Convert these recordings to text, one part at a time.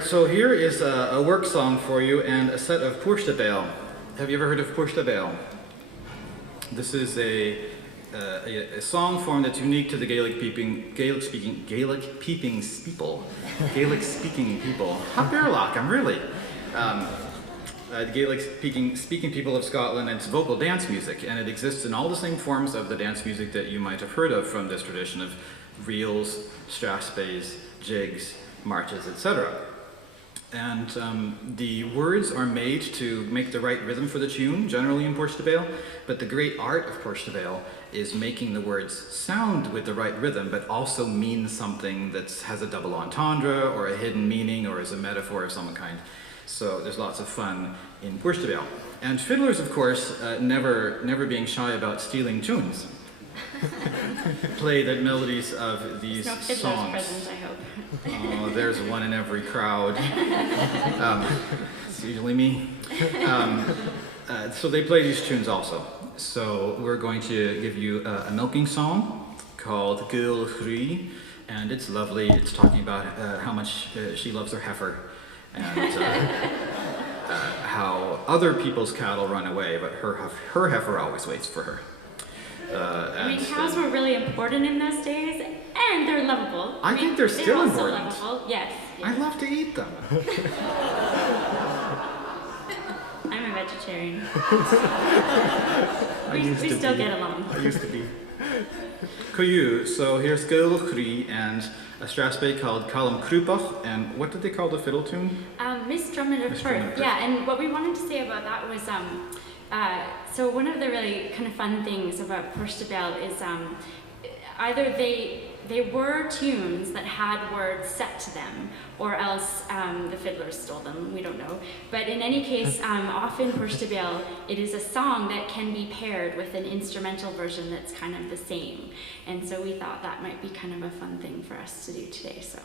Alright, so here is a work song for you and a set of Pushtabel. Have you ever heard of Pushtabel? This is a song form that's unique to the Gaelic-speaking people. Haberlock, I'm really. The Gaelic-speaking people of Scotland, and it's vocal dance music, and it exists in all the same forms of the dance music that you might have heard of from this tradition of reels, strathspeys, jigs, marches, etc. And the words are made to make the right rhythm for the tune, generally in Pushtabel, but the great art of Pushtabel is making the words sound with the right rhythm, but also mean something that has a double entendre, or a hidden meaning, or is a metaphor of some kind. So there's lots of fun in Pushtabel. And fiddlers, of course, never being shy about stealing tunes. Play the melodies of these There's no songs. present, I hope. Oh, there's one in every crowd. It's usually me. So they play these tunes also. So we're going to give you a milking song called Gul Chrí, and it's lovely. It's talking about how much she loves her heifer, and how other people's cattle run away, but her heifer always waits for her. Cows were really important in those days, and they're lovable. I think they're still also important. lovable. Yes. I love to eat them. I'm a vegetarian. I used we to still be. get along. I used to be. Coyu, so here's Gul Chrí and a strathspey called Callum Crúpach, and what did they call the fiddle tune? Miss Drummond of Miss Drummond of Perth. Perth. Yeah, and what we wanted to say about that was, so one of the really kind of fun things about Pushtabel is either they were tunes that had words set to them, or else the fiddlers stole them, we don't know. But in any case, often Pushtabel, it is a song that can be paired with an instrumental version that's kind of the same. And so we thought that might be kind of a fun thing for us to do today. So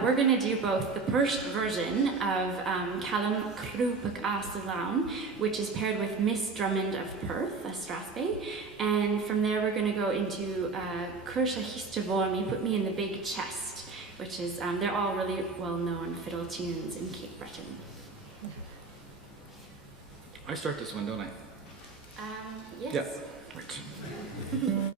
we're going to do both the Perth version of Callum Crúpach as Lawn, which is paired with Miss Drummond of Perth, a strathspey, and from there we're going to go into Cursha Histavormi, Put Me in the Big Chest, which is, they're all really well-known fiddle tunes in Cape Breton. I start this one, don't I? Yes. Yeah. Right.